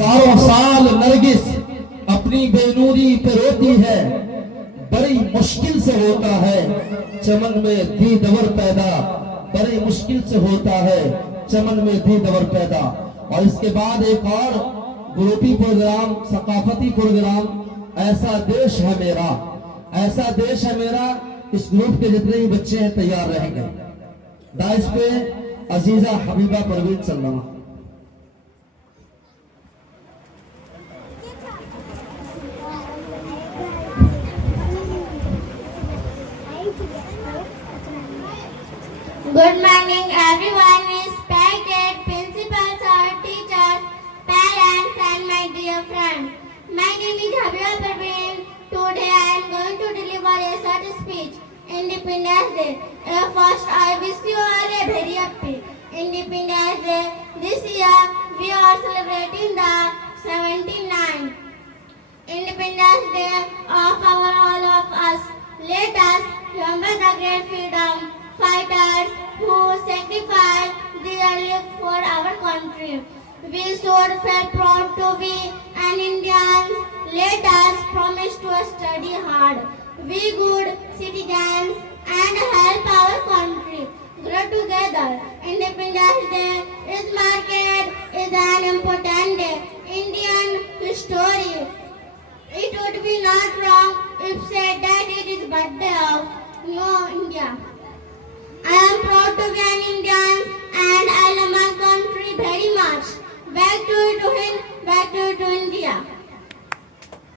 हजारों साल नरगिस अपनी बेनूरी पे रोती है, बड़ी मुश्किल से होता है चमन में दीदवर पैदा, बड़ी मुश्किल से होता है चमन में दीदवर पैदा। और इसके बाद एक और ग्रुपी प्रोग्राम, सकाफती प्रोग्राम, ऐसा देश है मेरा, ऐसा देश है मेरा। इस ग्रुप के जितने भी बच्चे हैं तैयार रहेंगे। दाइस पे Aziza Habiba Parveen Salma. Good morning, everyone. Respected principals, our teachers, parents, and my dear friends. My name is Habiba Parveen. Today I am going to deliver a short speech. Independence Day. First, I wish you all a very happy Independence Day. This year we are celebrating the 79th Independence Day of all of us. Let us remember the great freedom fighters who sacrificed their lives for our country. We should feel proud to be an Indian. Let us promise to study hard, be good citizens, and help our country grow together. Independence Day is marked is an important day in Indian history. It would be not wrong if said that it is birthday of New India. I am proud to be an Indian and I love my country very much. Back to Hind, back to India.